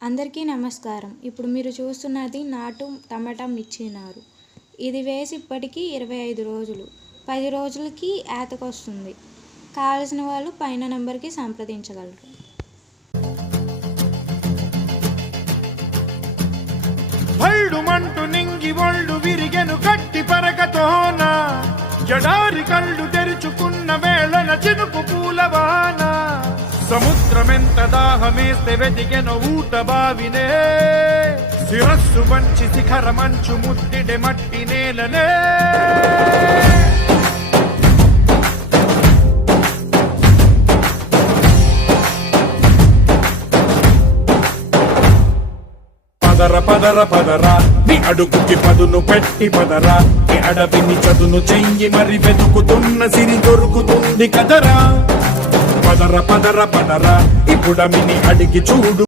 అందరికీ నమస్కారం. ఇప్పుడు మీరు చూస్తున్నది నాటు టమాటా మిర్చి నారు. ఇది వేసి ఇప్పటికి 25 రోజులు. 10 రోజులకి ఏతకొస్తుంది. కావలసిన వాళ్ళు పైన నంబర్కి సంప్రదించగలరు. భళ్ళుమంటూ నింగి ఒళ్ళు విరిగెను గట్టి పరగతోన జడారి కళ్ళు తెరుచుకున్న వేళన చినుకు పూలవాన సముద్రమెంత దాహమేస్తే వెతికెను ఊట బావినే శిరస్సు వంచి శిఖర మంచు ముద్దిడె మట్టి నేలనే పదర పదర పదరా నీ అడుగుకి పదును పెట్టి పదరా నీ అడవిని చదును చెయ్యి మరి వెతుకుతున్న సిరి దొరుకుతుంది కదరా పదర పదర పదరా ఇప్పుడమిని అడిగి చూడు.